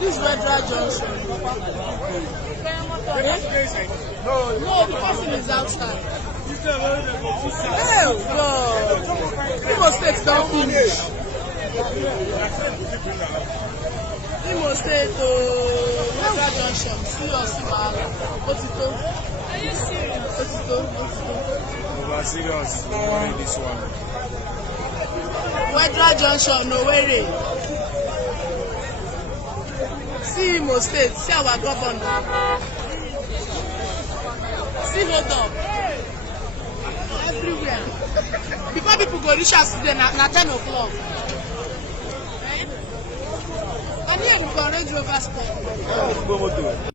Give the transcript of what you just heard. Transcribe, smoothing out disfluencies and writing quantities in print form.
This Federal Junction. No, the person is outside. Oh God! Imo State don't finish. Imo State to Federal Junction. Seriously, Otito. Are you serious? Otito. Over serious. Over this one. Federal Junction, Owerri. See Imo State, see our governor. See hold up. Everywhere. Before people go reach us today, na 10 o'clock. And here we go Range Rover Sport.